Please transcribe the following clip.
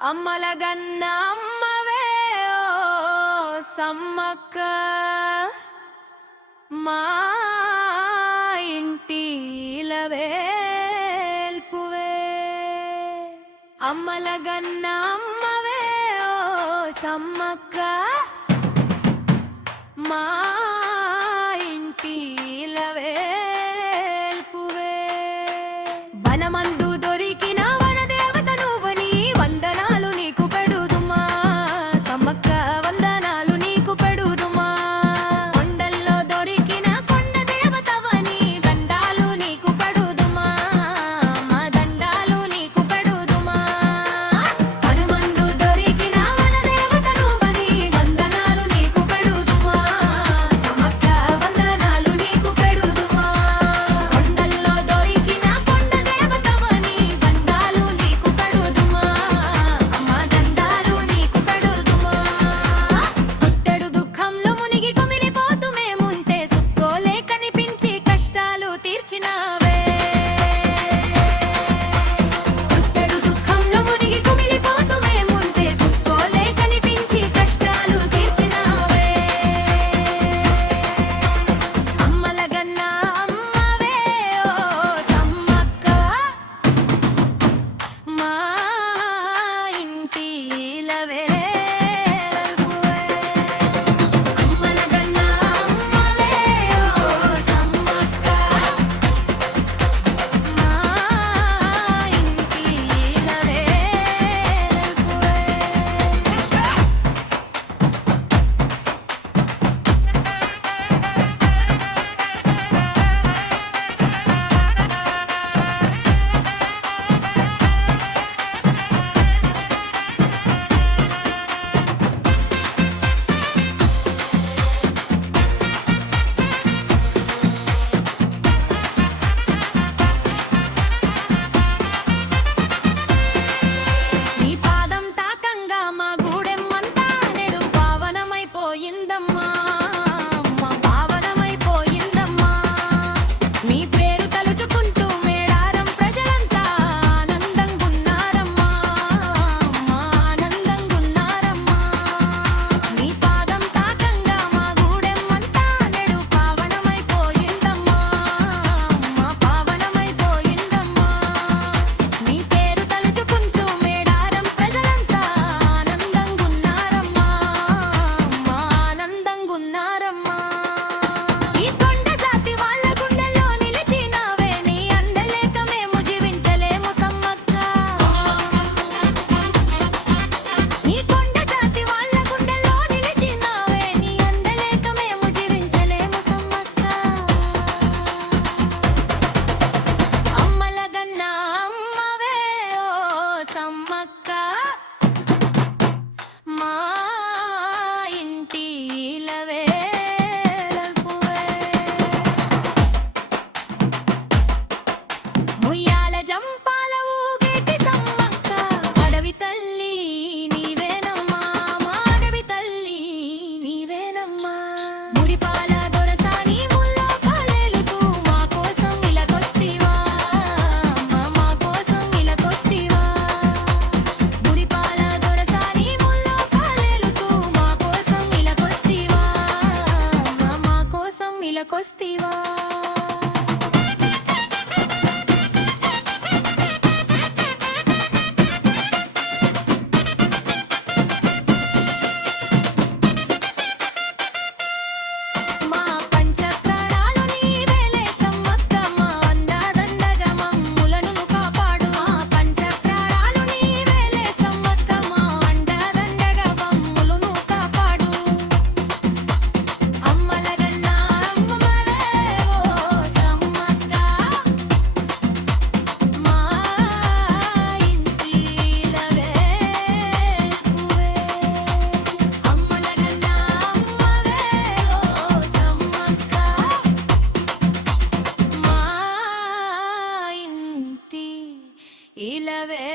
అమ్మలగన్న అమ్మవే ఓ సమ్మక్క మా ఇంటి ఇలవేల్పువే. అమ్మలగన్న అమ్మవే ఓ సమ్మక్క మా ఇంటి ఇలవేల్పువే. వనమందు దొరికిన వనదేవత నువ్వని వందనాలు నీకు పెడుదుమా సమ్మక్క, వందనాలు నీకు పెడుదుమా. కొండల్లో దొరికిన కొండ దేవతవని దండాలు నీకు పెడుదుమా, మా దండాలు నీకు పెడుదుమా. వనమందు దొరికిన వనదేవత నువ్వని వందనాలు నీకు పెడుదుమా సమ్మక్క, వందనాలు నీకు పెడుదుమా. కొండల్లో దొరికిన కొండ దేవతవని దండాలు నీకు పెడుదుమా, అమ్మ దండాలు నీకు పెడుదుమా. పుట్టెడు దుఃఖంలో మునిగి కుమిలిపోతూ మేముంటే సుక్కోలే కనిపించి కష్టాలు తీర్చినావే. పుట్టెడు దుఃఖంలో మునిగి కుమిలిపోతూ మేముంటే సుక్కోలే కనిపించి కష్టాలు తీర్చినావే. అమ్మలగన్న అమ్మవే ఓ సమ్మక్క మా ఇంటి ఇలవేల్పువే. అమ్మలగన్న అమ్మవే ఓ సమ్మక్క మా ఇంటి ఇలవేల్పువే. నీ పాదం తాకంగా మా గూడెమ్మంతా నేడు పావనమైపోయిందమ్మా, మా పావనమైపోయిందమ్మా. నీ పేరు తలుచుకుంటూ మేడారం ప్రజలంతా ఆనందంగున్నారమ్మా, మా ఆనందంగున్నారమ్మా. నీ పాదం తాకంగా మా గూడెమ్మంతా నేడు పావనమైపోయిందమ్మా, మా పావనమైపోయిందమ్మా. నీ పేరు తలుచుకుంటూ మేడారం ప్రజలంతా ఆనందంగున్నారమ్మా, మా ఆనందంగున్నారమ్మా. ఈ కొండ జాతి వాళ్ళ గుండెల్లో నిలిచినావే, నీ అందలేక మేము జీవించలేము సమ్మక్క. ఈ కొండ జాతి వాళ్ళ గుండెల్లో నిలిచినావే, నీ అందలేక మేము జీవించలేము సమ్మక్క. అమ్మలగన్న అమ్మవే ఓ సమ్మక్క మా ఇంటి ఇలవేల్పువే. ముయ్యాల జంపాల ఊగేటి సమ్మక్క అడవి తల్లి నీవేనమ్మా, మా అడవి తల్లి నీవేనమ్మా. మురిపాల దొరసాని ముల్లోకాలేలుతూ మా కోసం ఇలకొస్తివా, మా కోసం ఇలకొస్తివా. మురిపాల దొరసాని ముల్లోకాలేలుతూ మా కోసం ఇలకొస్తివా, మా కోసం ఇలకొస్తివా. మా పంచప్రాణాలు నీవేలే సమ్మక్క, మా అండదండగా మమ్ములను కాపాడు. మా పంచప్రాణాలు నీవేలే సమ్మక్క, మా అండదండగా మమ్ములను కాపాడు. అమ్మలగన్న అమ్మవే ఓ సమ్మక్క మా ఇంటి ఇలవేల్పువే. అమ్మలగన్న అమ్మవే ఓ సమ్మక్క మా ఇంటి ఇలవే